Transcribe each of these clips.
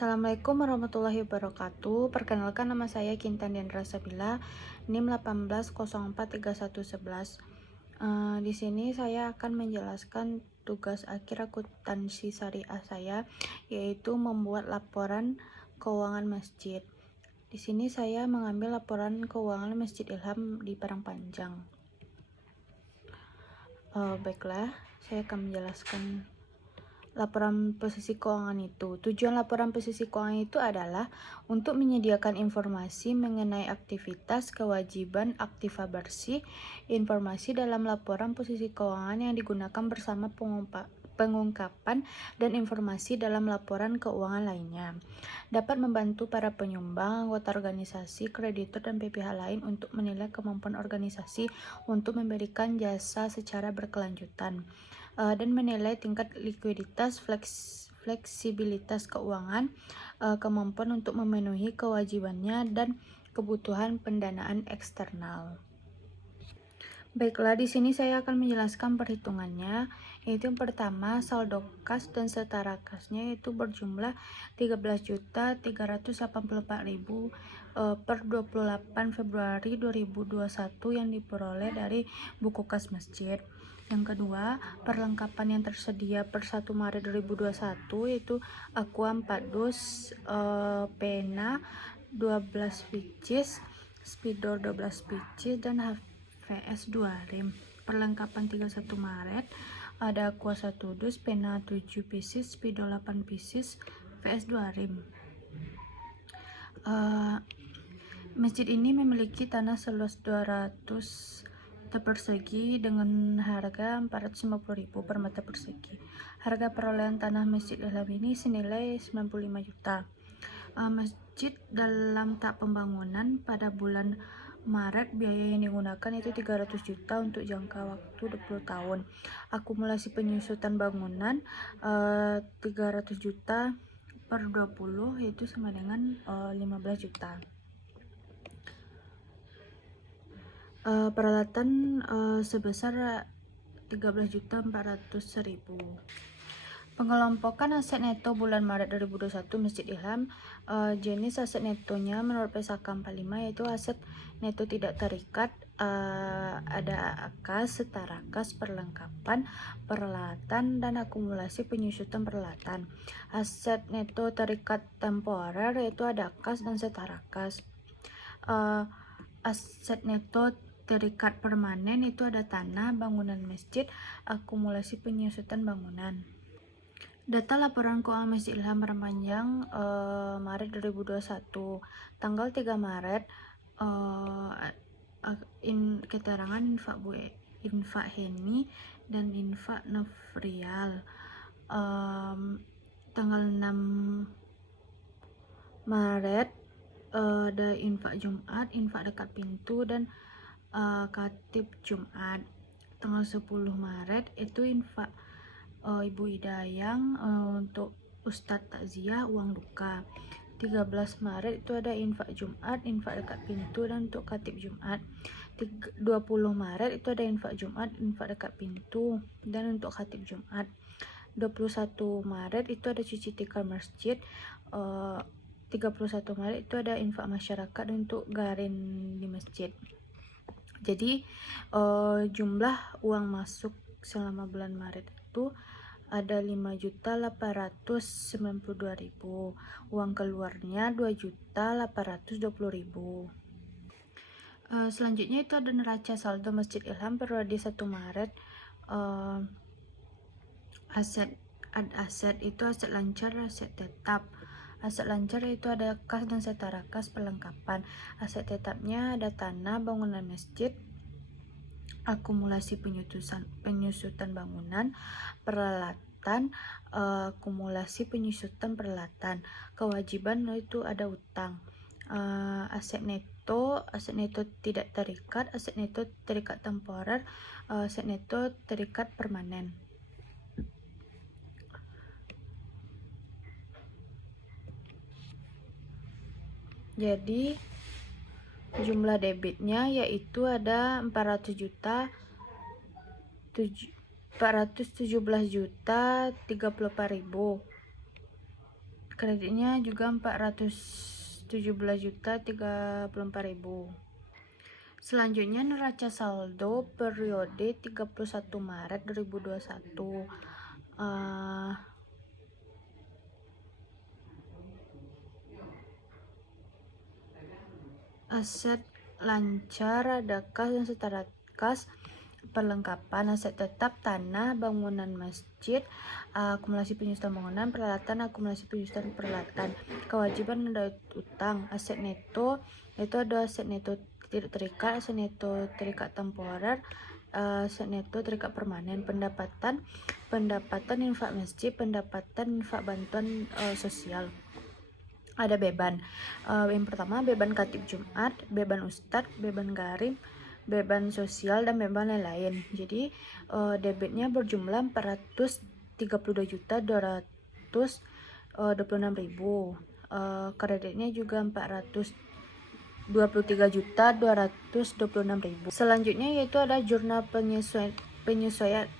Assalamualaikum warahmatullahi wabarakatuh. Perkenalkan, nama saya Kintan Diandra Sabila, NIM 18043111. Di sini saya akan menjelaskan tugas akhir akuntansi syariah saya, yaitu membuat laporan keuangan masjid. Di sini saya mengambil laporan keuangan Masjid Ilham di Parang Panjang. Baiklah, saya akan menjelaskan laporan posisi keuangan itu. Tujuan laporan posisi keuangan itu adalah untuk menyediakan informasi mengenai aktivitas, kewajiban, aktiva bersih, informasi dalam laporan posisi keuangan yang digunakan bersama pengungkapan dan informasi dalam laporan keuangan lainnya. Dapat membantu para penyumbang, anggota organisasi, kreditur, dan PPH lain untuk menilai kemampuan organisasi untuk memberikan jasa secara berkelanjutan. Dan menilai tingkat likuiditas, fleksibilitas keuangan, kemampuan untuk memenuhi kewajibannya, dan kebutuhan pendanaan eksternal. Baiklah, di sini saya akan menjelaskan perhitungannya, yaitu yang pertama saldo kas dan setara kasnya yaitu berjumlah 13.384.000 per 28 Februari 2021 yang diperoleh dari buku kas masjid. Yang kedua, perlengkapan yang tersedia per 1 Maret 2021 yaitu aqua 4 dus, pena 12 pieces, spidol 12 pieces, dan VS2 rem. Perlengkapan 31 Maret ada aqua 1 dus, pena 7 pieces, spidol 8 pieces, VS2 rem. Masjid ini memiliki tanah seluas 200 meter persegi dengan harga 450.000 per meter persegi. Harga perolehan tanah Masjid Ilham ini senilai 95 juta. Masjid dalam tahap pembangunan. Pada bulan Maret biaya yang digunakan itu 300 juta untuk jangka waktu 20 tahun. Akumulasi penyusutan bangunan 300 juta per 20 yaitu sama dengan 15 juta. Peralatan sebesar 13.400.000. Pengelompokan aset neto bulan Maret 2021 Masjid Ilham. Jenis aset netonya menurut PSAK 45 yaitu aset neto tidak terikat, ada kas, setara kas, perlengkapan, peralatan, dan akumulasi penyusutan peralatan. Aset neto terikat temporer yaitu ada kas dan setara kas. Aset neto terikat permanen itu ada tanah, bangunan masjid, akumulasi penyusutan bangunan. Data laporan keuangan Masjid Ilham Parang Panjang Maret 2021. Tanggal 3 Maret keterangan infak Heni dan infak Nofrial. Tanggal 6 Maret ada infak Jumat, infak dekat pintu, dan khatib Jumat. Tanggal 10 Maret itu infak Ibu Hidayang untuk Ustadz takziah uang duka. 13 Maret itu ada infak Jumat, infak dekat pintu, dan untuk khatib Jumat. 20 Maret itu ada infak Jumat, infak dekat pintu, dan untuk khatib Jumat. 21 Maret itu ada cuci tikar masjid. 31 Maret itu ada infak masyarakat untuk garin di masjid. Jadi jumlah uang masuk selama bulan Maret itu ada 5.892.000. Uang keluarnya 2.820.000. Selanjutnya itu ada neraca saldo Masjid Ilham periode 1 Maret. Aset itu aset lancar, aset tetap. Aset lancar itu ada kas dan setara kas, perlengkapan. Aset tetapnya ada tanah, bangunan masjid, akumulasi penyusutan bangunan, peralatan, akumulasi penyusutan peralatan. Kewajiban itu ada utang. Aset neto tidak terikat, aset neto terikat temporer, aset neto terikat permanen. Jadi jumlah debitnya yaitu ada 417 juta 34.000. kreditnya juga 417.034.000. Selanjutnya neraca saldo periode 31 Maret 2021. Aset lancar, ada kas dan setara kas. Perlengkapan aset tetap tanah, bangunan masjid, akumulasi penyusutan bangunan, peralatan, akumulasi penyusutan peralatan. Kewajiban ada utang. Aset neto itu ada aset neto tidak terikat, aset neto terikat temporer, aset neto terikat permanen. Pendapatan infak masjid, pendapatan infak bantuan sosial. Ada beban. Yang pertama beban khatib Jumat, beban ustadz, beban garim, beban sosial, dan beban lain-lain. Jadi debitnya berjumlah 432.226.000. Kreditnya juga 423.226.000. Selanjutnya yaitu ada jurnal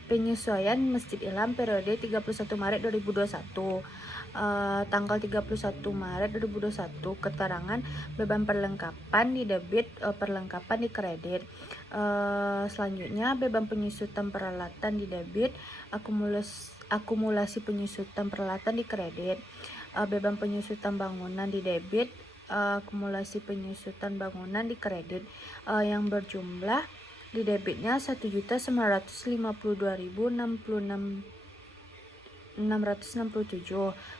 penyesuaian Masjid Ilham periode 31 Maret 2021. Tanggal 31 Maret 2021, keterangan beban perlengkapan di debit, perlengkapan di kredit. Selanjutnya beban penyusutan peralatan di debit, akumulasi penyusutan peralatan di kredit. Beban penyusutan bangunan di debit, akumulasi penyusutan bangunan di kredit, yang berjumlah di debitnya 1.952.066,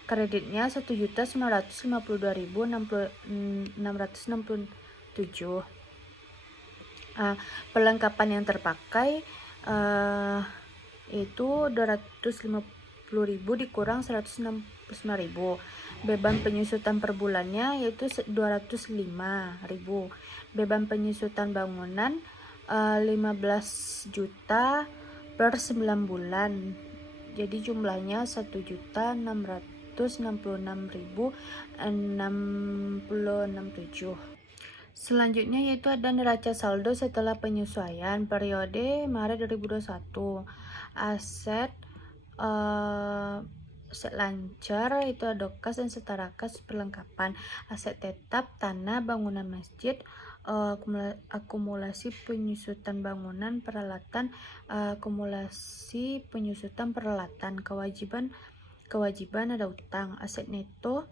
kreditnya 1.952.667. Perlengkapan yang terpakai itu 250.000 dikurang 169.000. Beban penyusutan per bulannya yaitu 205.000. Beban penyusutan bangunan 15 juta per 9 bulan. Jadi jumlahnya 1.666.667. Selanjutnya yaitu ada neraca saldo setelah penyesuaian periode Maret 2021. Aset lancar itu ada kas dan setara kas perlengkapan. Aset tetap tanah, bangunan masjid, akumulasi penyusutan bangunan, peralatan, akumulasi penyusutan peralatan. Kewajiban ada utang. Aset neto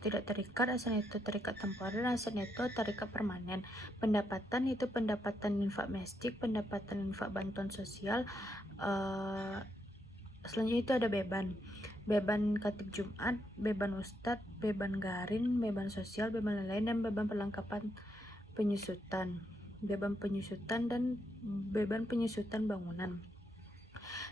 tidak terikat, aset neto terikat temporer, aset neto terikat permanen. Pendapatan itu pendapatan infak masjid, pendapatan infak bantuan sosial. Selanjutnya itu ada beban khatib Jumat, beban ustadz, beban garin, beban sosial, beban lain-lain, dan beban perlengkapan penyusutan, beban penyusutan dan beban penyusutan bangunan.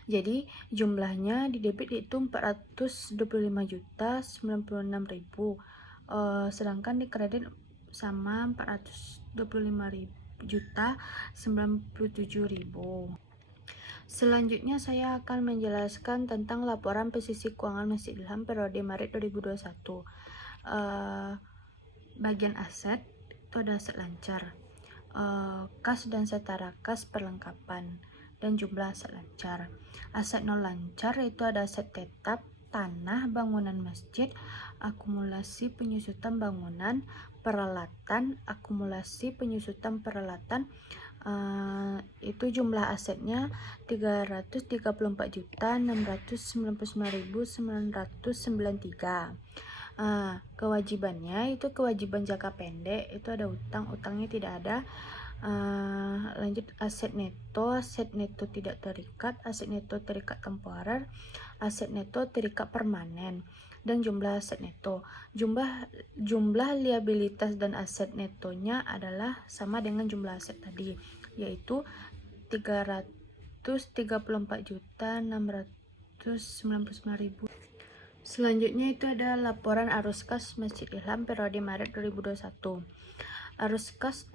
Jadi jumlahnya di debit itu 425.096.000, sedangkan di kredit sama 425.097.000. Selanjutnya saya akan menjelaskan tentang laporan posisi keuangan Masjid Ilham periode Maret 2021. Bagian aset itu ada aset lancar, kas dan setara kas perlengkapan, dan jumlah aset lancar. Aset non lancar itu ada aset tetap tanah, bangunan masjid, akumulasi penyusutan bangunan, peralatan, akumulasi penyusutan peralatan. Itu jumlah asetnya 334.699.993. Kewajibannya itu kewajiban jangka pendek, itu ada utangnya tidak ada. Lanjut aset neto tidak terikat, aset neto terikat temporer, aset neto terikat permanen, dan jumlah aset neto. Jumlah liabilitas dan aset netonya adalah sama dengan jumlah aset tadi, yaitu 334.699.000. Selanjutnya itu ada laporan arus kas Masjid Ilham periode Maret 2021. Arus kas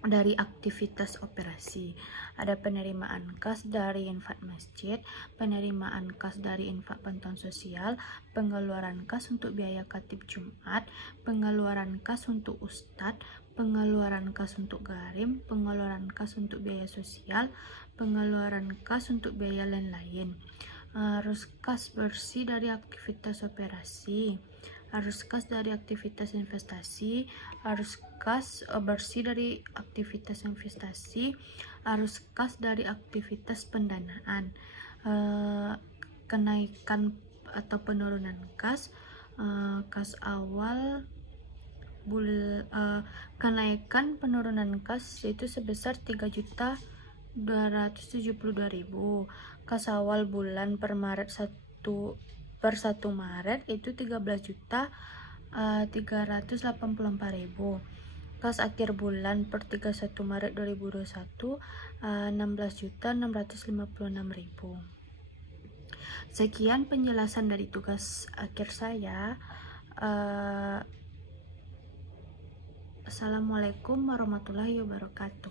dari aktivitas operasi, ada penerimaan kas dari infak masjid, penerimaan kas dari infak bantuan sosial, pengeluaran kas untuk biaya khatib Jumat, pengeluaran kas untuk ustadz, pengeluaran kas untuk garim, pengeluaran kas untuk biaya sosial, pengeluaran kas untuk biaya lain-lain. arus kas bersih dari aktivitas operasi, arus kas dari aktivitas investasi, arus kas bersih dari aktivitas investasi, arus kas dari aktivitas pendanaan. Kenaikan atau penurunan kas, kas awal kenaikan penurunan kas yaitu sebesar 3.272.000. Kas awal bulan per Maret 1 Maret itu 13.384.000. Kas akhir bulan per 31 Maret 2021 16.656.000. Sekian penjelasan dari tugas akhir saya. Assalamualaikum warahmatullahi wabarakatuh.